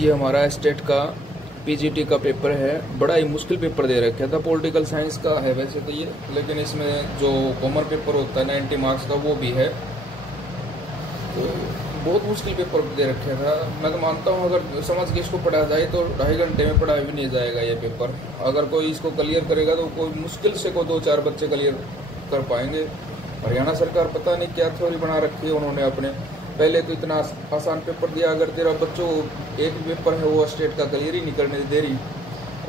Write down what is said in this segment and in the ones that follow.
ये हमारा स्टेट का पीजीटी का पेपर है। बड़ा ही मुश्किल पेपर दे रखा था। पॉलिटिकल साइंस का है वैसे तो ये, लेकिन इसमें जो कॉमन पेपर होता है 90 मार्क्स का वो भी है, तो बहुत मुश्किल पेपर दे रखा था। मैं तो मानता हूँ अगर समझ के इसको पढ़ा जाए तो 2.5 घंटे में पढ़ा भी नहीं जाएगा ये पेपर। अगर कोई इसको क्लियर करेगा तो कोई मुश्किल से को 2-4 बच्चे क्लियर कर पाएंगे। हरियाणा सरकार पता नहीं क्या थ्योरी बना रखी है उन्होंने अपने। पहले तो इतना आसान पेपर दिया, अगर तेरा बच्चों एक पेपर है वो स्टेट का क्लियर ही नहीं करने दे रही,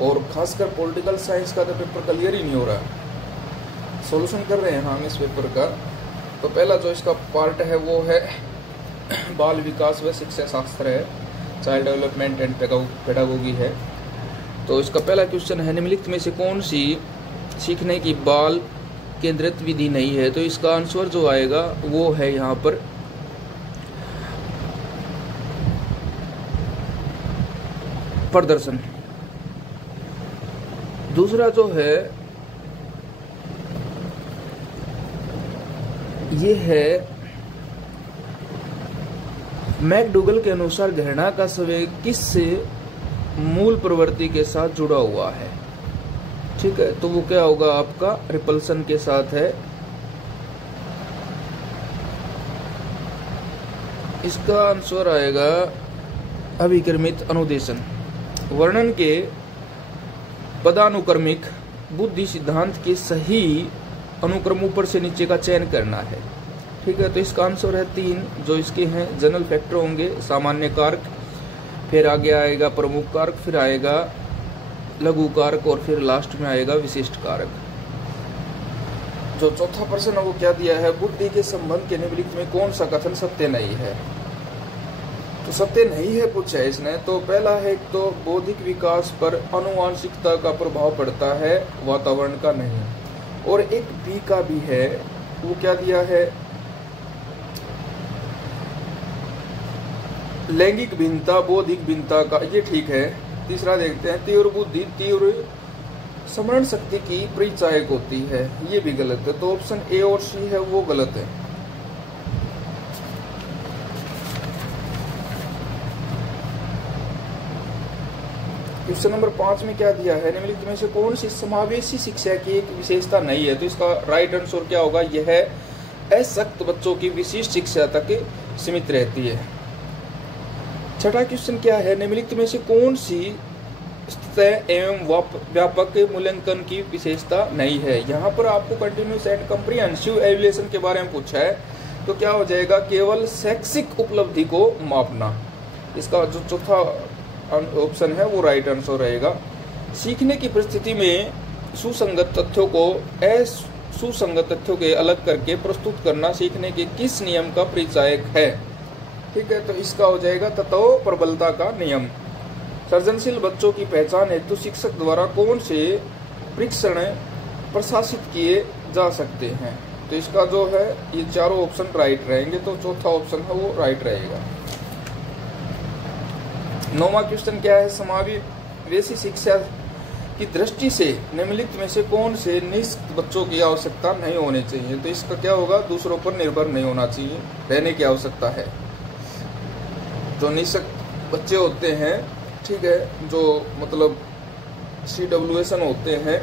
और खासकर पॉलिटिकल साइंस का तो पेपर क्लियर ही नहीं हो रहा। सॉल्यूशन कर रहे हैं हम इस पेपर का। तो पहला जो इसका पार्ट है वो है बाल विकास व शिक्षा शास्त्र है, चाइल्ड डेवलपमेंट एंड पेडागोगी है। तो इसका पहला क्वेश्चन है, निम्नलिखित में से कौन सी सीखने की बाल केंद्रित विधि नहीं है? तो इसका आंसर जो आएगा वो है यहाँ पर प्रदर्शन। दूसरा जो है ये है मैकडूगल के अनुसार घृणा का संवेग किससे मूल प्रवृत्ति के साथ जुड़ा हुआ है? ठीक है, तो वो क्या होगा आपका रिपल्सन के साथ है। इसका आंसर आएगा अभिक्रमित अनुदेशन। वर्णन के पदानुक्रमिक बुद्धि सिद्धांत के सही अनुक्रम ऊपर से नीचे का चयन करना है। ठीक है, तो इसका आंसर है 3 जो इसके हैं जनरल फैक्टर होंगे, सामान्य कारक, फिर आगे आएगा प्रमुख कारक, फिर आएगा लघु कारक और फिर लास्ट में आएगा विशिष्ट कारक। जो चौथा प्रश्न है वो क्या दिया है, बुद्धि के संबंध के निम्नलिखित में कौन सा कथन सत्य नहीं है? तो सत्य नहीं है पूछा है इसने। तो पहला है तो बौद्धिक विकास पर आनुवांशिकता का प्रभाव पड़ता है, वातावरण का नहीं। और एक बी का भी है, वो क्या दिया है, लैंगिक भिन्नता बौद्धिक भिन्नता का, ये ठीक है। तीसरा देखते हैं, तीव्र बुद्धि तीव्र स्मरण शक्ति की परिचायक होती है, ये भी गलत है। तो ऑप्शन ए और सी है वो गलत है। क्वेश्चन नंबर 5 में क्या दिया है, निम्नलिखित में से कौन सी समावेशी शिक्षा की एक विशेषता नहीं है? तो इसका राइट आंसर क्या होगा, यह है असक्त बच्चों की विशिष्ट शिक्षा तक सीमित रहती है। छठा क्वेश्चन क्या है, निम्नलिखित में से कौन सी सतह एवं व्यापक मूल्यांकन की विशेषता नहीं है? यहाँ पर आपको कंटिन्यूस एंड कॉम्प्रिहेंसिव एवल्यूएशन के बारे में पूछा है, तो क्या हो जाएगा, केवल शैक्षिक उपलब्धि को मापना। इसका जो चौथा ऑप्शन है वो राइट आंसर रहेगा। सीखने की परिस्थिति में सुसंगत तथ्यों को असुसंगत तथ्यों के अलग करके प्रस्तुत करना सीखने के किस नियम का परिचायक है? ठीक है, तो इसका हो जाएगा तत्व प्रबलता का नियम। सृजनशील बच्चों की पहचान हेतु शिक्षक द्वारा कौन से परीक्षण प्रशासित किए जा सकते हैं? तो इसका जो है ये चारों ऑप्शन राइट रहेंगे, तो चौथा ऑप्शन है वो राइट रहेगा। 9वां क्वेश्चन क्या है, समावेशी शिक्षा की दृष्टि से निम्नलिखित में से कौन से निष्ठ बच्चों की आवश्यकता नहीं होनी चाहिए? तो इसका क्या होगा, दूसरों पर निर्भर नहीं होना चाहिए, रहने की आवश्यकता है। जो निःशक्त बच्चे होते हैं, ठीक है, जो मतलब CWSN होते हैं,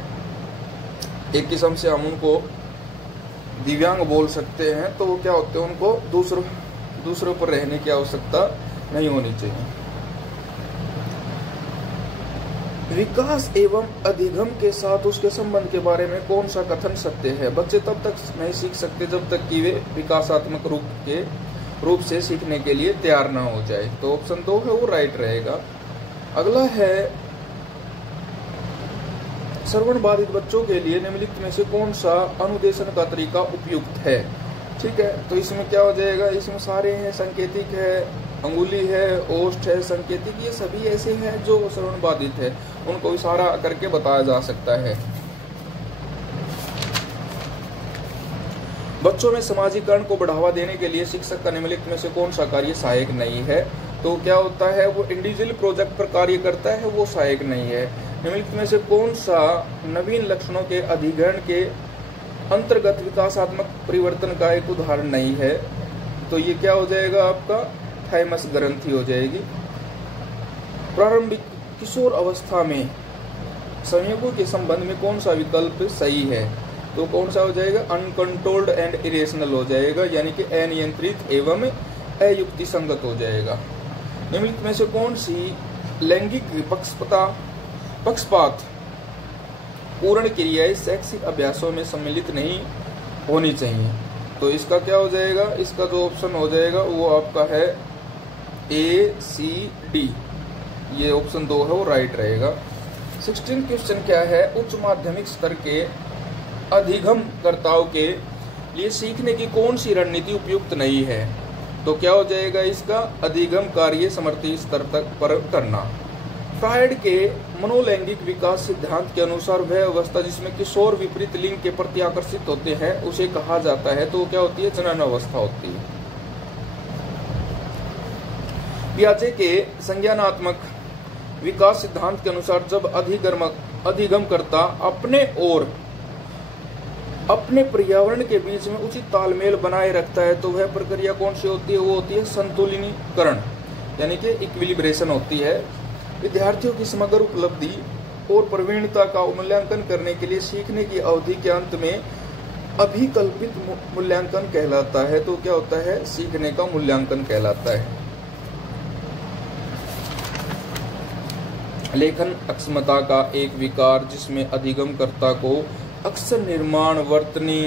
एक किस्म से हम उनको दिव्यांग बोल सकते हैं, तो वो क्या होते हैं, उनको दूसरों पर रहने की आवश्यकता नहीं होनी चाहिए। विकास एवं अधिगम के साथ उसके संबंध के बारे में कौन सा कथन सत्य है? बच्चे तब तक नहीं सीख सकते जब तक कि वे विकासात्मक रूप से सीखने के लिए तैयार ना हो जाए। तो ऑप्शन 2 है वो राइट रहेगा। अगला है, श्रवण बाधित बच्चों के लिए निम्नलिखित में से कौन सा अनुदेशन का तरीका उपयुक्त है? ठीक है, तो इसमें क्या हो जाएगा, इसमें सारे हैं, संकेतिक है, अंगुली है, ओष्ठ है, संकेतिक, ये सभी ऐसे हैं जो श्रवण बाधित है, उनको इशारा करके बताया जा सकता है। बच्चों में समाजीकरण को बढ़ावा देने के लिए शिक्षक का निम्नलिखित में से कौन सा कार्य सहायक नहीं है? तो क्या होता है, वो इंडिविजुअल प्रोजेक्ट पर कार्य करता है, वो सहायक नहीं है। निम्नलिखित में से कौन सा नवीन लक्षणों के अधिग्रहण के अंतर्गत विकासात्मक परिवर्तन का एक उदाहरण नहीं है? तो ये क्या हो जाएगा, आपका थाइमस ग्रंथि हो जाएगी। प्रारंभिक किशोर अवस्था में संयोगों के संबंध में कौन सा विकल्प सही है? तो कौन सा हो जाएगा? अनकंट्रोल्ड एंड इरेशनल हो जाएगा, यानी कि अनियंत्रित एवं अयुक्ति संगत हो जाएगा। निम्नलिखित में से कौन सी लैंगिक पक्षपात पूर्ण क्रियाएं शैक्षिक अभ्यासों में सम्मिलित नहीं होनी चाहिए? तो इसका क्या हो जाएगा? इसका जो ऑप्शन हो जाएगा वो आपका है ACD, ये ऑप्शन 2 है वो राइट रहेगा। 16 क्वेश्चन क्या है? उच्च माध्यमिक स्तर के अधिगमकर्ताओं के लिए सीखने की कौन सी रणनीति उपयुक्त नहीं है? तो क्या हो जाएगा इसका? अधिगम कार्य समर्थी स्तर तक पर करना। फ्रायड के मनोलैंगिक विकास सिद्धांत के अनुसार वह अवस्था जिसमें किशोर विपरीत लिंग के प्रति आकर्षित होते हैं उसे कहा जाता है, तो क्या होती है? जनन अवस्था होती है। पियाजे के संज्ञानात्मक विकास सिद्धांत के अनुसार जब अधिगमकर्ता अपने और अपने पर्यावरण के बीच में उचित तालमेल बनाए रखता है तो वह प्रक्रिया कौन सी होती है? वो होती है संतुलिनीकरण, यानी कि इक्विलिब्रेशन होती है। विद्यार्थियों की समग्र उपलब्धि और प्रवीणता का मूल्यांकन करने के लिए सीखने की अवधि के अंत में अभिकल्पित मूल्यांकन कहलाता है, तो क्या होता है? सीखने का मूल्यांकन कहलाता है। लेखन अक्षमता का एक विकार जिसमें अधिगमकर्ता को अक्सर निर्माण, वर्तनी,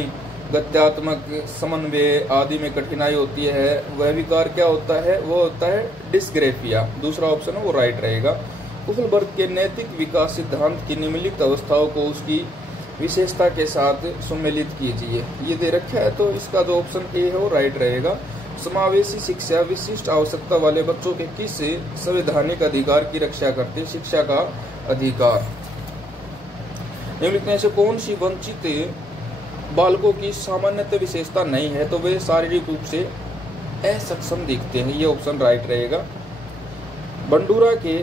गत्यात्मक समन्वय आदि में कठिनाई होती है, वह विकार क्या होता है? वो होता है डिस्ग्रेफिया। दूसरा ऑप्शन है वो राइट रहेगा। कुशलबर्ग के नैतिक विकास सिद्धांत की निम्नलिखित अवस्थाओं को उसकी विशेषता के साथ सम्मिलित कीजिए। ये दे रखा है, तो इसका जो ऑप्शन ए है वो राइट रहेगा। समावेशी शिक्षा विशिष्ट आवश्यकता वाले बच्चों के किस संवैधानिक अधिकार की रक्षा करती है? शिक्षा का अधिकार। निम्नलिखित में से कौन सी वंचित बालकों की सामान्यतः विशेषता नहीं है? तो वे शारीरिक रूप से असक्षम दिखते हैं, ये ऑप्शन राइट रहेगा। बंडूरा के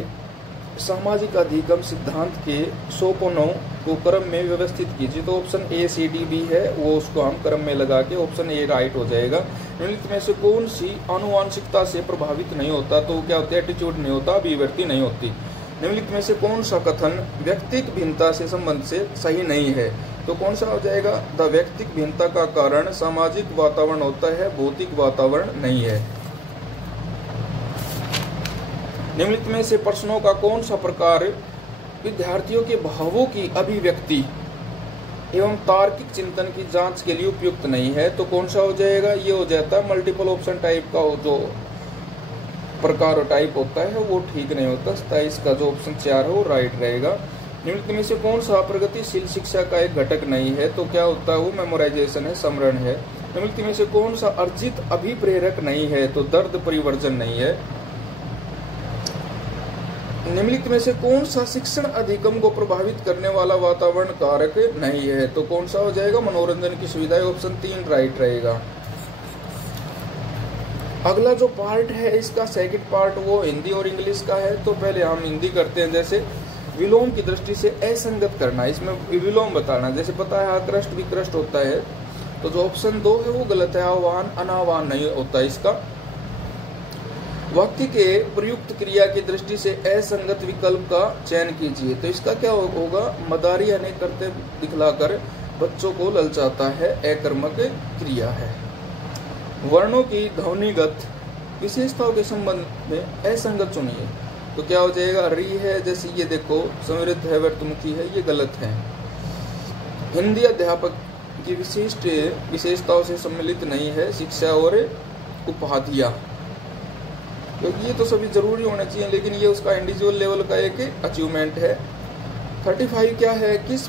सामाजिक अधिगम सिद्धांत के सोपानों को क्रम में व्यवस्थित कीजिए, तो ऑप्शन ACD भी है वो उसको हम क्रम में लगा के ऑप्शन ए राइट हो जाएगा। निम्नलिखित में से कौन सी आनुवांशिकता से प्रभावित नहीं होता? तो क्या होता है? एटीट्यूड नहीं होता, अभिव्यक्ति नहीं होती। निम्नलिखित में से कौन सा कथन व्यक्तिक भिन्नता से संबंध से सही नहीं है? तो कौन सा हो जाएगा? द व्यक्तिक भिन्नता का कारण सामाजिक वातावरण होता है, भौतिक वातावरण नहीं है। निम्नलिखित में से प्रश्नों का कौन सा प्रकार विद्यार्थियों के भावों की अभिव्यक्ति एवं तार्किक चिंतन की जांच के लिए उपयुक्त नहीं है? तो कौन सा हो जाएगा? ये हो जाता है मल्टीपल ऑप्शन टाइप का जो प्रकार टाइप होता है वो ठीक नहीं होता। इसका जो ऑप्शन 4 है वो राइट रहेगा। निम्नलिखित में से कौन सा प्रगतिशील शिक्षा का एक घटक नहीं है? तो क्या होता है? वो मेमोराइजेशन है, स्मरण है। निम्नलिखित में से कौन सा अर्जित अभिप्रेरक नहीं है? तो दर्द परिवर्जन नहीं है। निम्नलिखित में से कौन सा शिक्षण अधिगम को प्रभावित करने वाला वातावरण कारक नहीं है? तो कौन सा हो जाएगा? मनोरंजन की सुविधाएं, ऑप्शन 3 राइट रहेगा। अगला जो पार्ट है इसका सेकंड पार्ट वो हिंदी और इंग्लिश का है, तो पहले हम हिंदी करते हैं। जैसे विलोम की दृष्टि से असंगत करना, इसमें विलोम बताना। जैसे पता है आकृष्ट विकृष्ट होता है, तो जो ऑप्शन 2 है वो गलत है, आह्वान अनाह्वान नहीं होता इसका। वाक्य के प्रयुक्त क्रिया की दृष्टि से असंगत विकल्प का चयन कीजिए, तो इसका क्या होगा? मदारी यानी करते दिखलाकर बच्चों को ललचाता है, अकर्मक क्रिया है। वर्णों की ध्वनिगत विशेषताओं के संबंध में असंगत चुनिए, तो क्या हो जाएगा? री है, जैसे ये देखो समृद्ध है, वर्तमुखी है, ये गलत है। हिंदी अध्यापक की विशिष्ट विशेषताओं से सम्मिलित नहीं है शिक्षा और उपाधियां, क्योंकि ये तो सभी जरूरी होने चाहिए, लेकिन ये उसका इंडिविजुअल लेवल का एक अचीवमेंट है। 35 क्या है? किस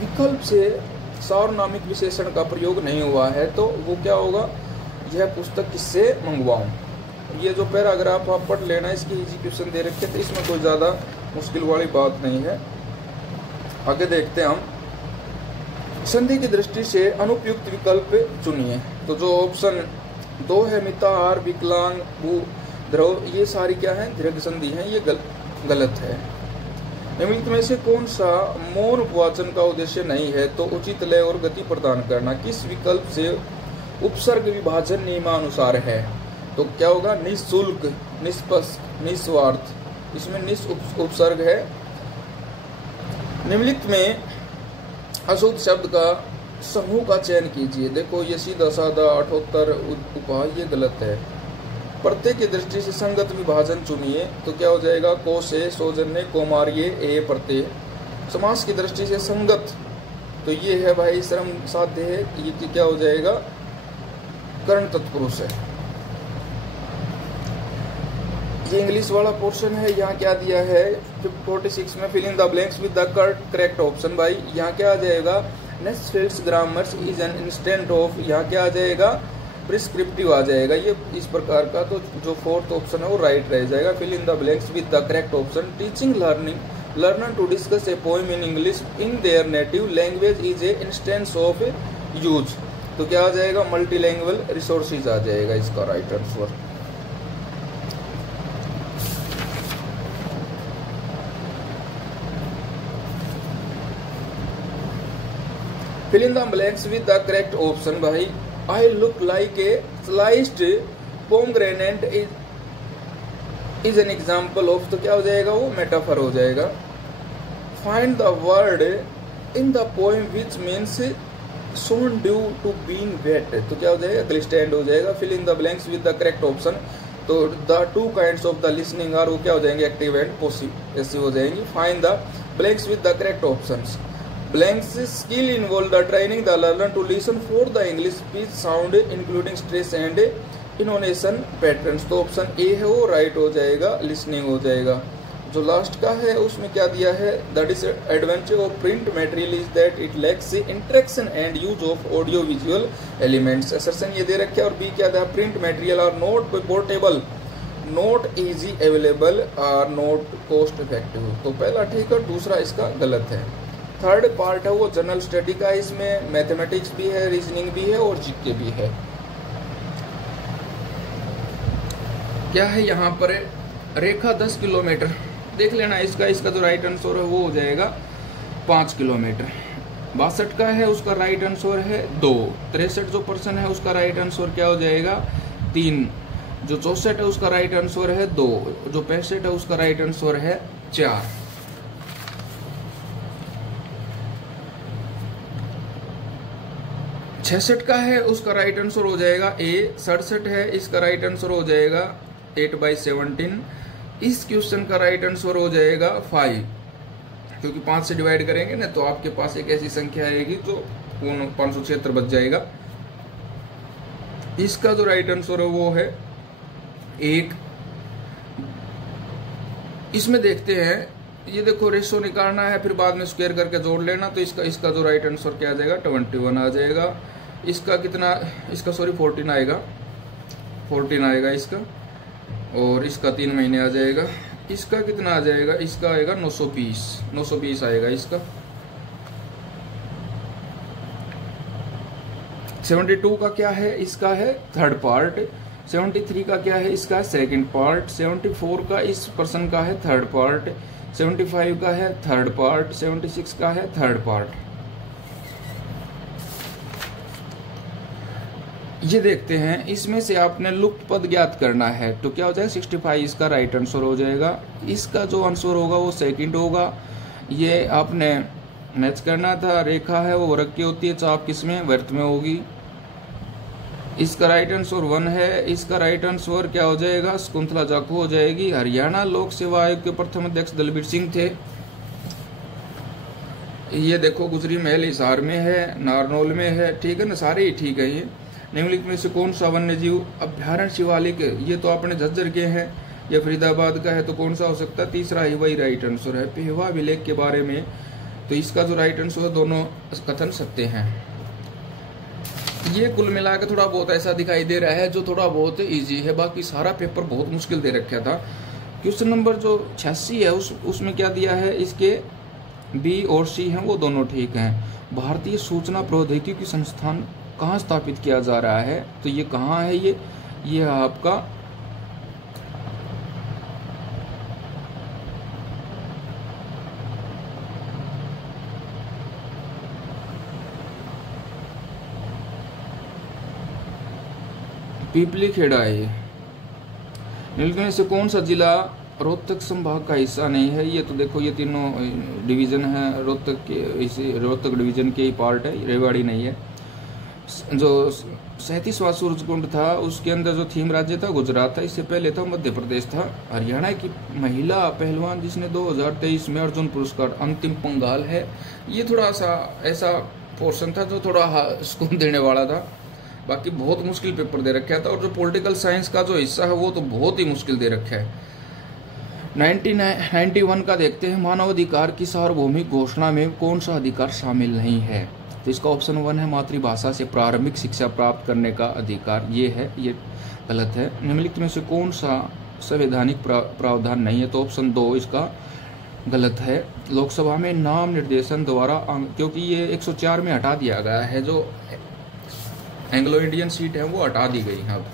विकल्प से सार्वनामिक विशेषण का प्रयोग नहीं हुआ है? तो वो क्या होगा? यह पुस्तक किससे मंगवाऊं। ये जो पैराग्राफ आप पढ़ लेना, इसकी इजी क्वेश्चन दे रखे थे, इसमें कोई ज्यादा मुश्किल वाली बात नहीं है। आगे देखते हैं हम। संधि की दृष्टि से अनुपयुक्त विकल्प चुनिए, तो जो ऑप्शन 2 है मिताहार, विकलांग, भू द्रव, ये सारी क्या है? दीर्घ संधि है, ये गलत है। निम्नलिखित में से कौन सा मौन उपवाचन का उद्देश्य नहीं है? तो उचित लय और गति प्रदान करना। किस विकल्प से उपसर्ग विभाजन नियमानुसार है? तो क्या होगा? निःशुल्क, निष्पक्ष, निस्वार्थ, इसमें निस उपसर्ग है। निम्नलिखित में अशुद्ध शब्द का समूह का चयन कीजिए। देखो ये सीधा साधा 78 उपाय ये गलत है। प्रत्यय की दृष्टि से संगत विभाजन चुनिए, तो क्या हो जाएगा, को से, सौजन्य, कोमार्य, ए प्रत्यय। समास की दृष्टि से संगत, तो ये है भाई श्रम साध्य है, ये क्या हो जाएगा, कर्ण तत्पुरुष है। ये इंग्लिश वाला पोर्शन है। यहाँ क्या दिया है 46 में, fill in the blanks with the correct option. भाई यहाँ क्या आ जाएगा, Nesfield's grammars is an instant of, यहाँ क्या आ जाएगा, प्रिस्क्रिप्टिव आ जाएगा ये इस प्रकार का। तो जो फोर्थ ऑप्शन है वो राइट रह जाएगा। Fill in the blanks with the correct option. Teaching learner to discuss a poem in English in their native language is a instance of use, तो क्या आ जाएगा, मल्टीलैंग्वेज रिसोर्सेज आ जाएगा इसका right answer. Fill in the blanks with the correct option. भाई I look like a sliced pomegranate is an example of, तो क्या हो जाएगा, वो मेटाफर हो जाएगा। Find the word in the poem which means shone due to been wet, तो क्या हो जाएगा, ग्लिस्टैंड हो जाएगा। Fill in the blanks with the correct option. तो the two kinds of the listening are, वो क्या हो जाएंगे, एक्टिव एंड पैसिव, ऐसे हो जाएंगी। Find the blanks with the correct options. Blanks skill involve the training the learner to listen for the English speech sound including stress and intonation patterns, तो option A है वो right हो जाएगा, listening हो जाएगा। जो लास्ट का है उसमें क्या दिया है, the disadvantage of print material is that it lacks interaction and use of audio visual elements. Assertion ये दे रखे और बी क्या था, print material are not portable, not easy available, are not cost effective. तो पहला ठीक है, दूसरा इसका गलत है। थर्ड पार्ट है वो जनरल स्टडी का, इसमें मैथमेटिक्स भी है, रीजनिंग भी है और जीके भी है। क्या है यहाँ पर, रेखा 10 किलोमीटर देख लेना, इसका जो राइट आंसर है वो हो जाएगा 5 किलोमीटर। 62 का है उसका राइट आंसर है 2। 63 जो पर्सन है उसका राइट आंसर क्या हो जाएगा, 3। जो 64 है उसका राइट आंसर है 2। जो 65 है उसका राइट आंसर है 4। छसठ का है उसका राइट आंसर हो जाएगा ए। 67 है इसका राइट आंसर हो जाएगा 8/17। इस क्वेश्चन का राइट आंसर हो जाएगा 5, क्योंकि 5 से डिवाइड करेंगे ना तो आपके पास एक ऐसी संख्या आएगी जो 576 बच जाएगा। इसका जो राइट आंसर है वो है 1। इसमें देखते हैं, ये देखो रेशो निकालना है, फिर बाद में स्क्वायर करके जोड़ लेना, तो इसका जो राइट आंसर क्या आ जाएगा, 21 आ जाएगा। इसका कितना, इसका सॉरी 14 आएगा, 14 आएगा इसका, और इसका 3 महीने आ जाएगा। इसका कितना आ जाएगा, इसका आएगा 920 आएगा इसका। 72 का क्या है, इसका है थर्ड पार्ट। 73 का क्या है, इसका सेकंड पार्ट। 74 का इस पर्सन का है थर्ड पार्ट। 75 का है थर्ड पार्ट। 76 का है थर्ड पार्ट। ये देखते हैं, इसमें से आपने लुप्त पद ज्ञात करना है, तो क्या हो जाएगा 65 इसका राइट आंसर हो जाएगा। इसका जो आंसर होगा वो सेकंड होगा। ये आपने मैच करना था, रेखा है वो वर्ग की होती है, चाप किसमें, वर्त में होगी। इसका राइट आंसर 1 है। इसका राइट आंसर क्या हो जाएगा, शकुंतला जाखू हो जाएगी। हरियाणा लोक सेवा आयोग के प्रथम अध्यक्ष दलबीर सिंह थे। ये देखो गुजरी महल हिसार में है, नारनौल में है, ठीक है ना, सारे ही ठीक है। ये निम्नलिखित में से कौन सा वन्य जीव अभ्यारण्य शिवालिक, ये तो आपने झज्जर के हैं, ये फरीदाबाद का है, तो कौन सा हो सकता है, तीसरा ही वही राइट आंसर है। पेहवा अभिलेख के बारे में, तो इसका जो राइट आंसर है, दोनों कथन सत्य हैं। ये कुल मिलाकर थोड़ा बहुत ऐसा दिखाई दे रहा है जो थोड़ा बहुत इजी है, बाकी सारा पेपर बहुत मुश्किल दे रखा था। क्वेश्चन नंबर जो 86 है उसमें क्या दिया है, इसके बी और सी हैं वो दोनों ठीक हैं। भारतीय सूचना प्रौद्योगिकी संस्थान कहाँ स्थापित किया जा रहा है, तो ये कहाँ है, ये आपका पीपली खेड़ा है। निम्नलिखित में से कौन सा जिला रोहतक संभाग का हिस्सा नहीं है। ये तो देखो ये तीनों डिवीज़न है रोहतक के, इसी रोहतक डिवीज़न के ही पार्ट है, रेवाड़ी नहीं है। जो 37वां सूरजकुंड था उसके अंदर जो थीम राज्य था गुजरात था, इससे पहले था मध्य प्रदेश था। हरियाणा की महिला पहलवान जिसने 2023 में अर्जुन पुरस्कार, अंतिम पंगाल है। ये थोड़ा सा ऐसा पोर्शन था जो थोड़ा सुकून देने वाला था, बाकी बहुत मुश्किल पेपर दे रखा था। और जो पॉलिटिकल साइंस का जो हिस्सा है वो तो बहुत ही मुश्किल दे रखा है। 91 का देखते हैं, मानवाधिकार की सार्वभौमिक घोषणा में कौन सा अधिकार शामिल नहीं है? तो इसका ऑप्शन 1 है मातृभाषा से प्रारंभिक शिक्षा प्राप्त करने का अधिकार, ये है, ये गलत है। निम्नलिखित में से कौन सा संवैधानिक प्रावधान नहीं है? तो ऑप्शन 2 इसका गलत है। लोकसभा में नाम निर्देशन द्वारा, क्योंकि ये 104 में हटा दिया गया है, जो एंग्लो इंडियन सीट है वो हटा दी गई है। अब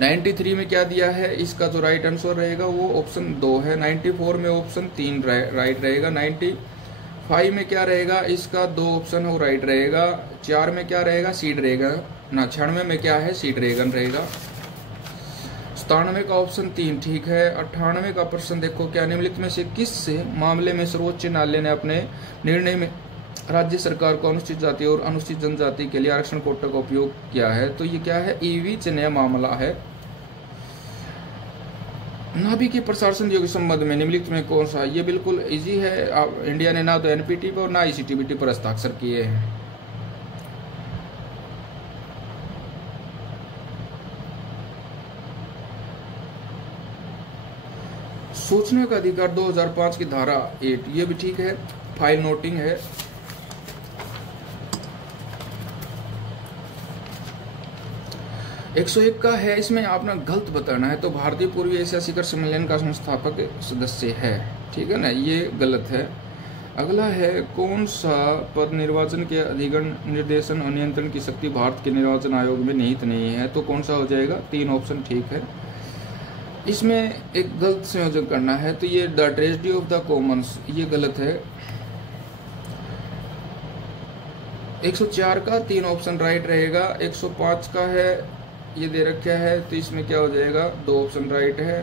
93 में क्या दिया है? इसका जो राइट आंसर रहेगा वो ऑप्शन 2 है। 94 में ऑप्शन 3 राइट रहेगा। 95 में क्या रहेगा? इसका 2 ऑप्शन है वो राइट रहेगा। 4 में क्या रहेगा? सीड रहेगा ना। 96 में क्या है? सीड रेगन रहेगा। 97 का ऑप्शन 3 ठीक है। 98 का प्रश्न देखो, क्या निम्नलिखित में से किस मामले में सर्वोच्च न्यायालय ने अपने निर्णय में राज्य सरकार को अनुसूचित जाति और अनुसूचित जनजाति के लिए आरक्षण कोटा का उपयोग किया है? तो ये क्या है? ईवी चयन मामला है। नाभिकीय प्रसार संधियों के संबंध में निम्नलिखित में कौन सा? ये बिल्कुल इजी है। आप इंडिया ने ना तो एनपीटी पर और ना आईसीटीबीटी पर हस्ताक्षर किए हैं। सूचना का अधिकार 2005 की धारा 8, ये भी ठीक है। फाइल नोटिंग है। 101 का है, इसमें आपने गलत बताना है। तो भारतीय पूर्वी एशिया शिखर सम्मेलन का संस्थापक सदस्य है, ठीक है ना, ये गलत है। अगला है, कौन सा पद निर्वाचन के अधिगण निर्देशन और नियंत्रण की शक्ति भारत के निर्वाचन आयोग में निहित नहीं है? तो कौन सा हो जाएगा? 3 ऑप्शन ठीक है। इसमें एक गलत संयोजन करना है, तो ये the tragedy of the Commons, ये गलत है। 104 का 3 ऑप्शन राइट रहेगा। 105 का है, ये दे रखा है, तो इसमें क्या हो जाएगा? 2 ऑप्शन राइट है।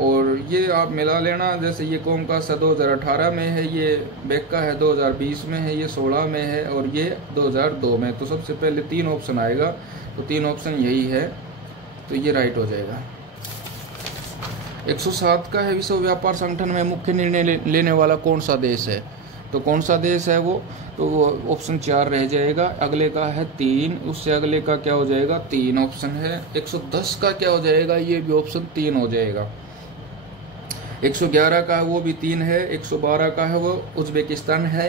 और ये आप मिला लेना, जैसे ये कौम का 2018 में है, ये बैक का है 2020 में है, ये 16 में है और ये 2002 में। तो सबसे पहले 3 ऑप्शन आएगा, तो 3 ऑप्शन यही है, तो ये राइट हो जाएगा। 107 का है, विश्व व्यापार संगठन में मुख्य निर्णय लेने वाला कौन सा देश है? तो कौन सा देश है वो? तो वो ऑप्शन 4 रह जाएगा। अगले का है 3, उससे अगले का क्या हो जाएगा? 3 ऑप्शन है। 110 का क्या हो जाएगा? ये भी ऑप्शन 3 हो जाएगा। 111 का है, वो भी 3 है। 112 का है, वो उज्बेकिस्तान है।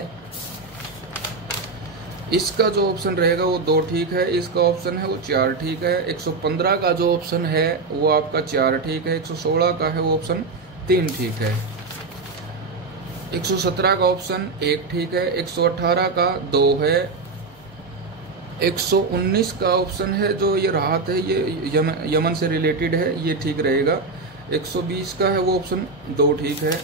इसका जो ऑप्शन रहेगा वो 2 ठीक है। इसका ऑप्शन है वो 4 ठीक है। 115 का जो ऑप्शन है वो आपका 4 ठीक है। 116 का है वो ऑप्शन 3 ठीक है। 117 का ऑप्शन 1 ठीक है। 118 का 2 है। 119 का ऑप्शन है जो ये राहत है, ये यमन से रिलेटेड है, ये ठीक रहेगा। 120 का है वो ऑप्शन 2 ठीक है।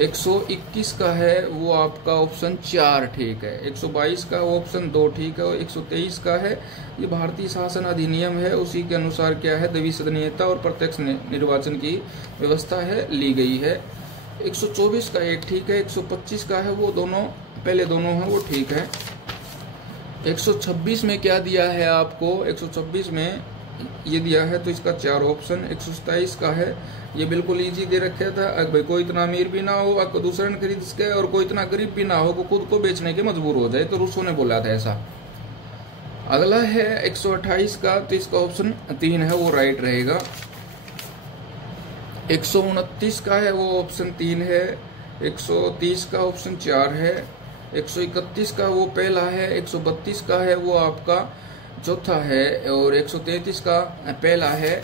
121 का है वो आपका ऑप्शन 4 ठीक है। 122 का वो ऑप्शन 2 ठीक है। और 123 का है, ये भारतीय शासन अधिनियम है, उसी के अनुसार क्या है? द्विसदनीयता और प्रत्यक्ष निर्वाचन की व्यवस्था है, ली गई है। 124 का 1 ठीक है। 125 का है वो दोनों, पहले दोनों हैं वो ठीक है। 126 में क्या दिया है आपको? 126 में ये दिया है, तो इसका 4 ऑप्शन। 127 का है, ये बिल्कुल इजी दे रखा था। भाई कोई इतना अमीर भी ना हो आपको दूसरे ने खरीद सके, और कोई इतना गरीब भी ना हो को खुद को बेचने के मजबूर हो जाए, तो रूसो ने बोला था ऐसा। अगला है 128 का, तो इसका ऑप्शन 3 है, वो राइट रहेगा। 129 का है, वो ऑप्शन 3 है। 130 का ऑप्शन 4 है। 131 का वो पहला है। 132 का है वो आपका चौथा है। और 133 का पहला है।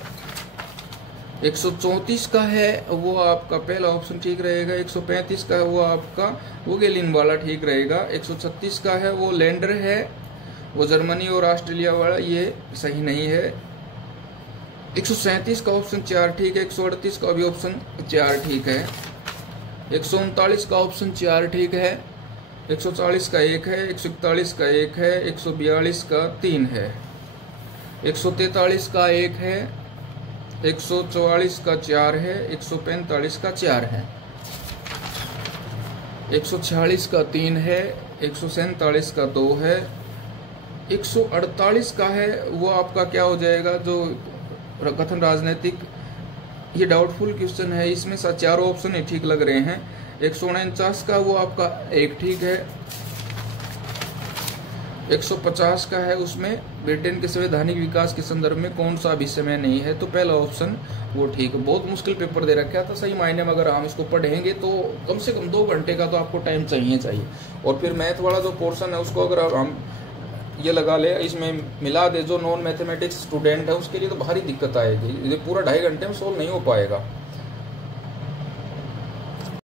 134 का है वो आपका पहला ऑप्शन ठीक रहेगा। 135 का है वो आपका वोगेलिन वाला ठीक रहेगा। 136 का है वो लैंडर है, वो जर्मनी और ऑस्ट्रेलिया वाला, ये सही नहीं है। 137 का ऑप्शन 4 ठीक है। 138 का भी ऑप्शन 4 ठीक है। 139 का ऑप्शन 4 ठीक है। 140 का 1 है। 141 का 1 है। 142 का 3 है। 143 का 1 है। 144 का 4 है, 145 का 4 है, 146 का 3 है, 147 का 2 है, 148 का है वो आपका क्या हो जाएगा, जो कथन राजनीतिक, ये डाउटफुल क्वेश्चन है, इसमें चारों ऑप्शन ही ठीक लग रहे हैं। 149 का वो आपका एक ठीक है, 150 का है, उसमें ब्रिटेन के संवैधानिक विकास के संदर्भ में कौन सा विषय नहीं है, तो पहला ऑप्शन वो ठीक है। बहुत मुश्किल पेपर दे रखा था, सही मायने में अगर हम इसको पढ़ेंगे तो कम से कम 2 घंटे का तो आपको टाइम चाहिए। और फिर मैथ वाला जो पोर्शन है उसको अगर हम ये लगा ले, इसमें मिला दे, जो नॉन मैथमेटिक्स स्टूडेंट है उसके लिए तो भारी दिक्कत आएगी, ये पूरा 2.5 घंटे में सोल्व नहीं हो पाएगा।